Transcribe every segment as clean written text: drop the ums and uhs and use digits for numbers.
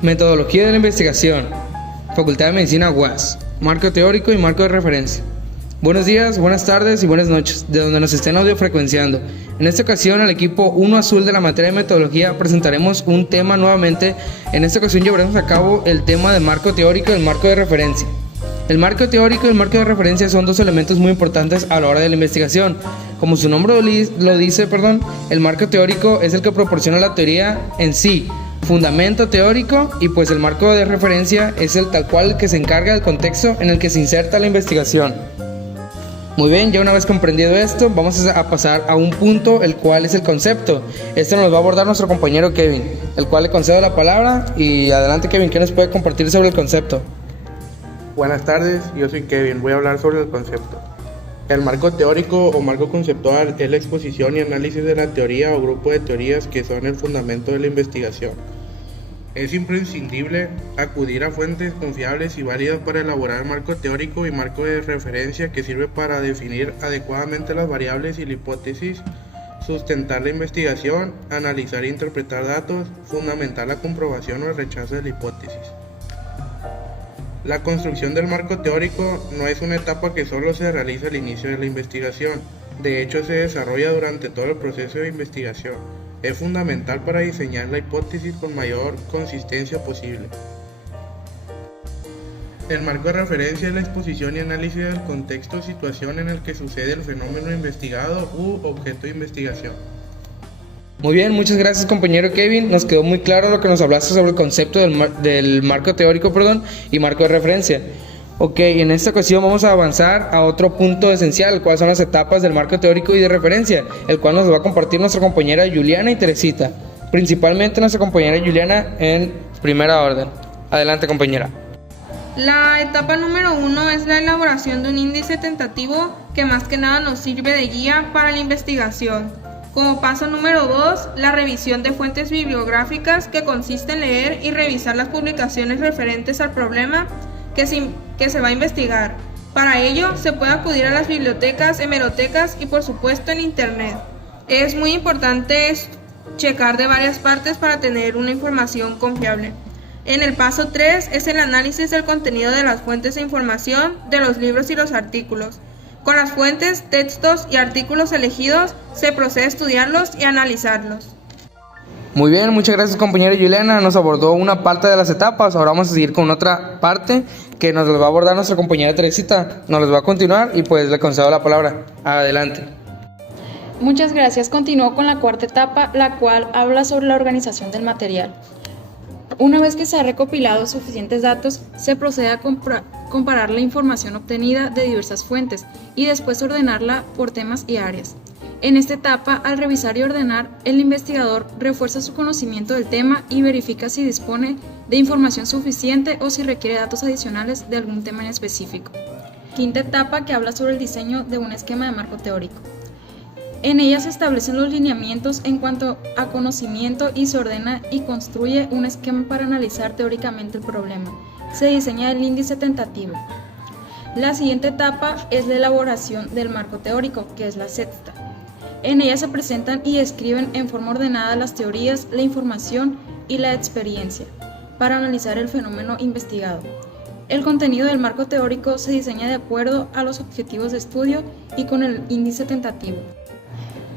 Metodología de la investigación. Facultad de Medicina UAS. Marco teórico y marco de referencia. Buenos días, buenas tardes y buenas noches, de donde nos estén audiofrecuenciando. En esta ocasión, al equipo 1 azul de la materia de metodología presentaremos un tema nuevamente. En esta ocasión llevaremos a cabo el tema del marco teórico y el marco de referencia. El marco teórico y el marco de referencia son dos elementos muy importantes a la hora de la investigación. Como su nombre lo dice, el marco teórico es el que proporciona la teoría en sí, fundamento teórico, y pues el marco de referencia es el tal cual que se encarga del contexto en el que se inserta la investigación. Muy bien, ya una vez comprendido esto, vamos a pasar a un punto, el cual es el concepto. Este nos lo va a abordar nuestro compañero Kevin, el cual le concedo la palabra. Y adelante, Kevin, ¿qué nos puede compartir sobre el concepto? Buenas tardes, yo soy Kevin, voy a hablar sobre el concepto. El marco teórico o marco conceptual es la exposición y análisis de la teoría o grupo de teorías que son el fundamento de la investigación. Es imprescindible acudir a fuentes confiables y válidas para elaborar marco teórico y marco de referencia, que sirve para definir adecuadamente las variables y la hipótesis, sustentar la investigación, analizar e interpretar datos, fundamentar la comprobación o el rechazo de la hipótesis. La construcción del marco teórico no es una etapa que solo se realiza al inicio de la investigación. De hecho, se desarrolla durante todo el proceso de investigación. Es fundamental para diseñar la hipótesis con mayor consistencia posible. El marco de referencia es la exposición y análisis del contexto o situación en el que sucede el fenómeno investigado u objeto de investigación. Muy bien, muchas gracias, compañero Kevin. Nos quedó muy claro lo que nos hablaste sobre el concepto del marco teórico, y marco de referencia. Ok, en esta ocasión vamos a avanzar a otro punto esencial, el cual son las etapas del marco teórico y de referencia, el cual nos va a compartir nuestra compañera Juliana y Teresita. Principalmente nuestra compañera Juliana en primera orden. Adelante, compañera. La etapa número 1 es la elaboración de un índice tentativo que más que nada nos sirve de guía para la investigación. Como paso número 2, la revisión de fuentes bibliográficas, que consiste en leer y revisar las publicaciones referentes al problema que se va a investigar. Para ello, se puede acudir a las bibliotecas, hemerotecas y por supuesto en internet. Es muy importante checar de varias partes para tener una información confiable. En el paso 3 es el análisis del contenido de las fuentes de información de los libros y los artículos. Con las fuentes, textos y artículos elegidos, se procede a estudiarlos y analizarlos. Muy bien, muchas gracias, compañera Juliana. Nos abordó una parte de las etapas. Ahora vamos a seguir con otra parte que nos va a abordar nuestra compañera Teresita. Nos les va a continuar y pues le concedo la palabra. Adelante. Muchas gracias. Continúo con la cuarta etapa, la cual habla sobre la organización del material. Una vez que se ha recopilado suficientes datos, se procede a comparar la información obtenida de diversas fuentes y después ordenarla por temas y áreas. En esta etapa, al revisar y ordenar, el investigador refuerza su conocimiento del tema y verifica si dispone de información suficiente o si requiere datos adicionales de algún tema en específico. Quinta etapa, que habla sobre el diseño de un esquema de marco teórico. En ella se establecen los lineamientos en cuanto a conocimiento y se ordena y construye un esquema para analizar teóricamente el problema. Se diseña el índice tentativo. La siguiente etapa es la elaboración del marco teórico, que es la sexta. En ella se presentan y describen en forma ordenada las teorías, la información y la experiencia para analizar el fenómeno investigado. El contenido del marco teórico se diseña de acuerdo a los objetivos de estudio y con el índice tentativo.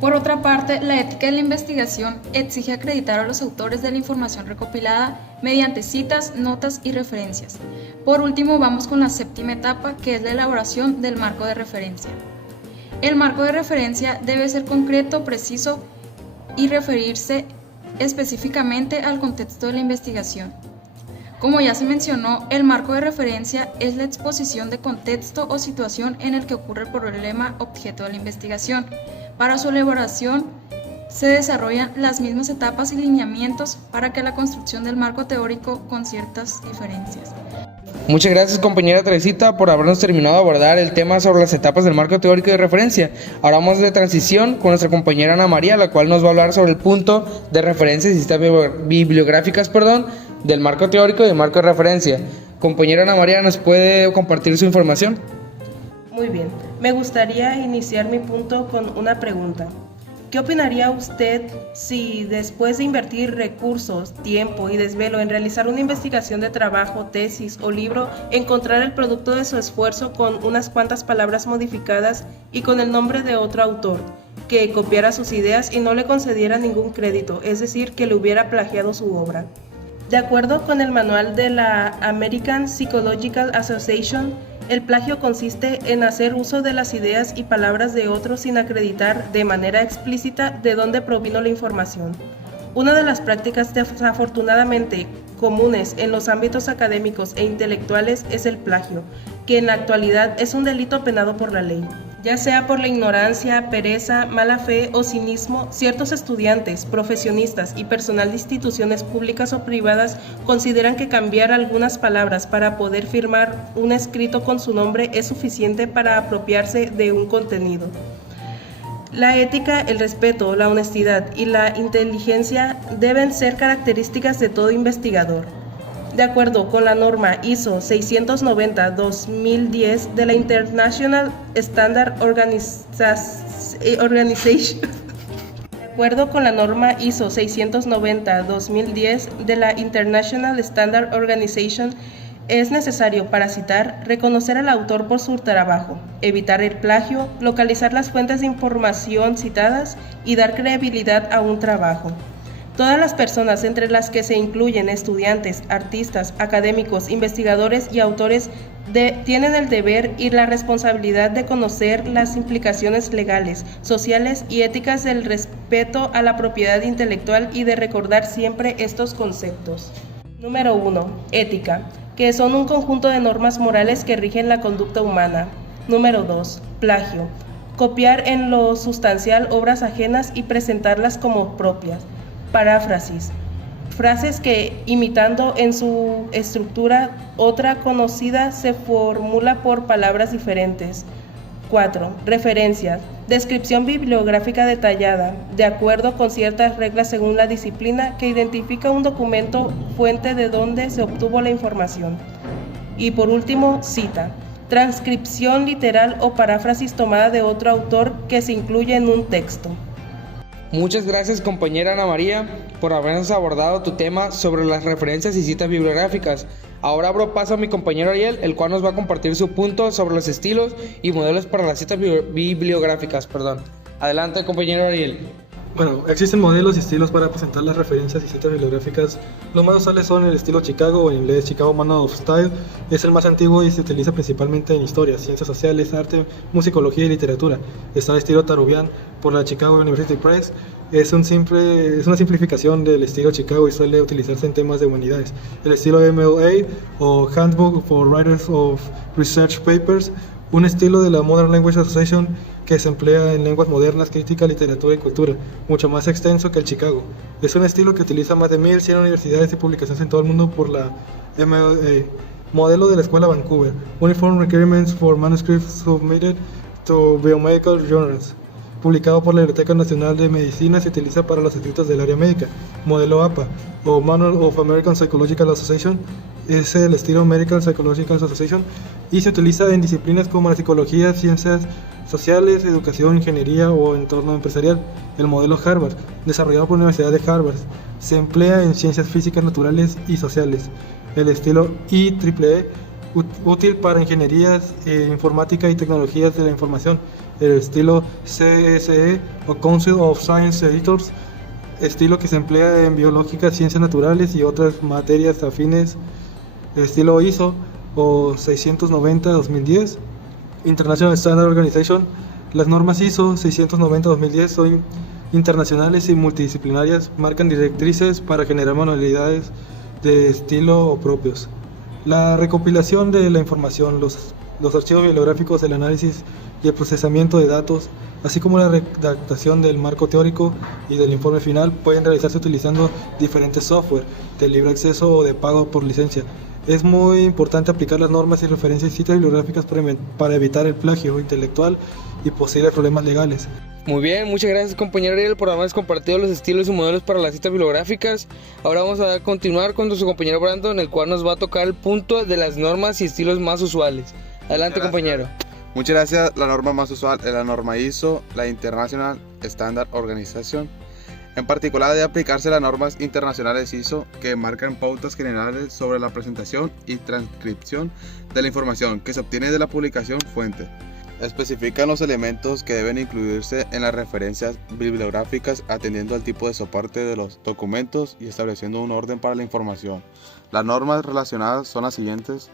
Por otra parte, la ética de la investigación exige acreditar a los autores de la información recopilada mediante citas, notas y referencias. Por último, vamos con la séptima etapa, que es la elaboración del marco de referencia. El marco de referencia debe ser concreto, preciso y referirse específicamente al contexto de la investigación. Como ya se mencionó, el marco de referencia es la exposición de contexto o situación en el que ocurre el problema objeto de la investigación. Para su elaboración se desarrollan las mismas etapas y lineamientos para que la construcción del marco teórico con ciertas diferencias. Muchas gracias, compañera Teresita, por habernos terminado de abordar el tema sobre las etapas del marco teórico de referencia. Ahora vamos de transición con nuestra compañera Ana María, la cual nos va a hablar sobre el punto de referencia y citas bibliográficas, del marco teórico y del marco de referencia. Compañera Ana María, ¿nos puede compartir su información? Muy bien, me gustaría iniciar mi punto con una pregunta. ¿qué opinaría usted si después de invertir recursos, tiempo y desvelo en realizar una investigación de trabajo, tesis o libro, encontrar el producto de su esfuerzo con unas cuantas palabras modificadas y con el nombre de otro autor, que copiara sus ideas y no le concediera ningún crédito, es decir, que le hubiera plagiado su obra? De acuerdo con el manual de la American Psychological Association, el plagio consiste en hacer uso de las ideas y palabras de otros sin acreditar de manera explícita de dónde provino la información. Una de las prácticas desafortunadamente comunes en los ámbitos académicos e intelectuales es el plagio, que en la actualidad es un delito penado por la ley. Ya sea por la ignorancia, pereza, mala fe o cinismo, ciertos estudiantes, profesionistas y personal de instituciones públicas o privadas consideran que cambiar algunas palabras para poder firmar un escrito con su nombre es suficiente para apropiarse de un contenido. La ética, el respeto, la honestidad y la inteligencia deben ser características de todo investigador. De acuerdo con la norma ISO 690-2010 de la International Standard Organization, de acuerdo con la norma ISO 690-2010 de la International Standard Organization, es necesario, para citar, reconocer al autor por su trabajo, evitar el plagio, localizar las fuentes de información citadas y dar credibilidad a un trabajo. Todas las personas, entre las que se incluyen estudiantes, artistas, académicos, investigadores y autores, tienen el deber y la responsabilidad de conocer las implicaciones legales, sociales y éticas del respeto a la propiedad intelectual y de recordar siempre estos conceptos. Número 1. Ética, que son un conjunto de normas morales que rigen la conducta humana. Número 2. Plagio, copiar en lo sustancial obras ajenas y presentarlas como propias. Paráfrasis, frases que, imitando en su estructura otra conocida, se formula por palabras diferentes. 4. Referencias, descripción bibliográfica detallada, de acuerdo con ciertas reglas según la disciplina, que identifica un documento fuente de donde se obtuvo la información. Y por último, cita, transcripción literal o paráfrasis tomada de otro autor que se incluye en un texto. Muchas gracias, compañera Ana María, por habernos abordado tu tema sobre las referencias y citas bibliográficas. Ahora abro paso a mi compañero Ariel, el cual nos va a compartir su punto sobre los estilos y modelos para las citas bibliográficas. Adelante, compañero Ariel. Bueno, existen modelos y estilos para presentar las referencias y citas bibliográficas. Los más usuales son el estilo Chicago, o en inglés Chicago Manual of Style. Es el más antiguo y se utiliza principalmente en historia, ciencias sociales, arte, musicología y literatura. Está el estilo Tarubian por la Chicago University Press. Es una simplificación del estilo Chicago y suele utilizarse en temas de humanidades. El estilo MLA o Handbook for Writers of Research Papers, un estilo de la Modern Language Association que se emplea en lenguas modernas, crítica, literatura y cultura, mucho más extenso que el Chicago. Es un estilo que utiliza más de 1100 universidades y publicaciones en todo el mundo por la MLA. Modelo de la Escuela Vancouver, Uniform Requirements for Manuscripts Submitted to Biomedical Journals, publicado por la Biblioteca Nacional de Medicina, se utiliza para los escritos del área médica. Modelo APA, o Manual of American Psychological Association, es el estilo American Psychological Association y se utiliza en disciplinas como la psicología, ciencias sociales, educación, ingeniería o entorno empresarial. El modelo Harvard, desarrollado por la Universidad de Harvard, se emplea en ciencias físicas, naturales y sociales. El estilo IEEE, útil para ingenierías, informática y tecnologías de la información. El estilo CSE o Council of Science Editors, estilo que se emplea en biológica, ciencias naturales y otras materias afines. El estilo ISO o 690-2010, International Standard Organization. Las normas ISO 690-2010 son internacionales y multidisciplinarias, marcan directrices para generar manualidades de estilo o propios. La recopilación de la información, los archivos bibliográficos, el análisis y el procesamiento de datos, así como la redactación del marco teórico y del informe final, pueden realizarse utilizando diferentes software de libre acceso o de pago por licencia. Es muy importante aplicar las normas y referencias y citas bibliográficas para evitar el plagio intelectual y posibles problemas legales. Muy bien, muchas gracias, compañero Ariel, por habernos compartido los estilos y modelos para las citas bibliográficas. Ahora vamos a continuar con su compañero Brandon, el cual nos va a tocar el punto de las normas y estilos más usuales. Adelante, compañero. Muchas gracias. La norma más usual es la norma ISO, la International Standard Organization. En particular, debe aplicarse las normas internacionales ISO que marcan pautas generales sobre la presentación y transcripción de la información que se obtiene de la publicación fuente. Especifican los elementos que deben incluirse en las referencias bibliográficas atendiendo al tipo de soporte de los documentos y estableciendo un orden para la información. Las normas relacionadas son las siguientes.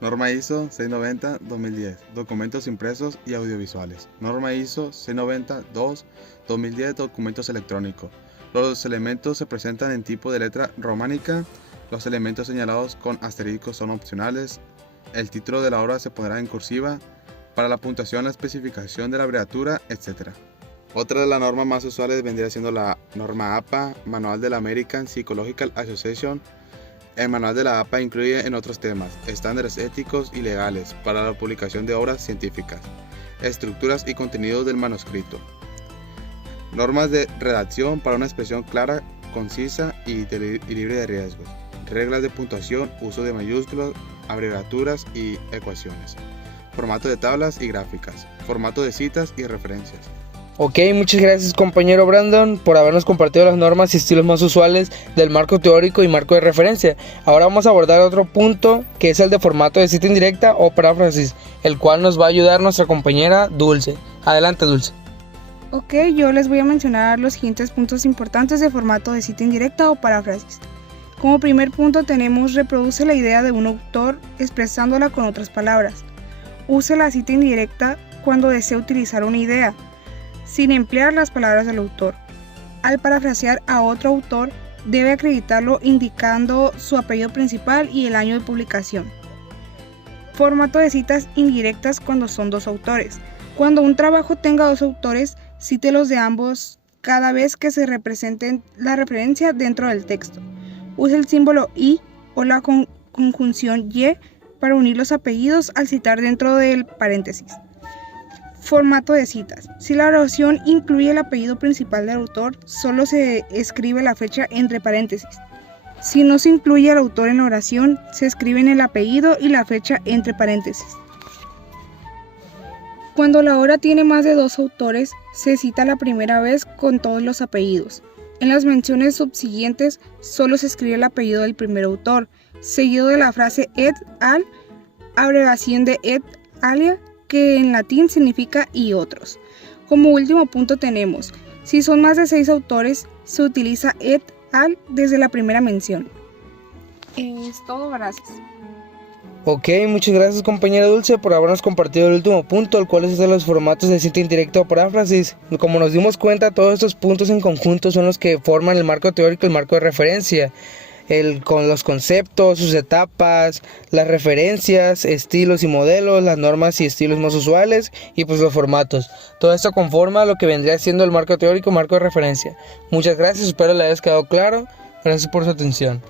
Norma ISO 690-2010, documentos impresos y audiovisuales. Norma ISO 690-2-2010, documentos electrónicos. Los elementos se presentan en tipo de letra románica. Los elementos señalados con asteriscos son opcionales. El título de la obra se pondrá en cursiva. Para la puntuación, la especificación de la abreviatura, etc. Otra de las normas más usuales vendría siendo la norma APA, Manual de la American Psychological Association. El manual de la APA incluye en otros temas estándares éticos y legales para la publicación de obras científicas, estructuras y contenidos del manuscrito, normas de redacción para una expresión clara, concisa y libre de riesgos, reglas de puntuación, uso de mayúsculas, abreviaturas y ecuaciones, formato de tablas y gráficas, formato de citas y referencias. Ok, muchas gracias compañero Brandon por habernos compartido las normas y estilos más usuales del marco teórico y marco de referencia. Ahora vamos a abordar otro punto que es el de formato de cita indirecta o paráfrasis, el cual nos va a ayudar nuestra compañera Dulce. Adelante Dulce. Ok, yo les voy a mencionar los siguientes puntos importantes de formato de cita indirecta o paráfrasis. Como primer punto tenemos reproduce la idea de un autor expresándola con otras palabras. Use la cita indirecta cuando desee utilizar una idea, sin emplear las palabras del autor. Al parafrasear a otro autor, debe acreditarlo indicando su apellido principal y el año de publicación. Formato de citas indirectas cuando son dos autores. Cuando un trabajo tenga dos autores, cítelos de ambos cada vez que se represente la referencia dentro del texto. Use el símbolo y o la conjunción y para unir los apellidos al citar dentro del paréntesis. Formato de citas. Si la oración incluye el apellido principal del autor, solo se escribe la fecha entre paréntesis. Si no se incluye al autor en la oración, se escriben el apellido y la fecha entre paréntesis. Cuando la obra tiene más de dos autores, se cita la primera vez con todos los apellidos. En las menciones subsiguientes, solo se escribe el apellido del primer autor, seguido de la frase et al, abreviación de et alia, que en latín significa y otros. Como último punto tenemos, si son más de 6 autores, se utiliza et al desde la primera mención. Es todo, gracias. Ok, muchas gracias compañera Dulce por habernos compartido el último punto, el cual es de los formatos de cita indirecta o paráfrasis. Como nos dimos cuenta, todos estos puntos en conjunto son los que forman el marco teórico y el marco de referencia. Con los conceptos, sus etapas, las referencias, estilos y modelos, las normas y estilos más usuales y pues los formatos. Todo esto conforma lo que vendría siendo el marco teórico y marco de referencia. Muchas gracias, espero les haya quedado claro. Gracias por su atención.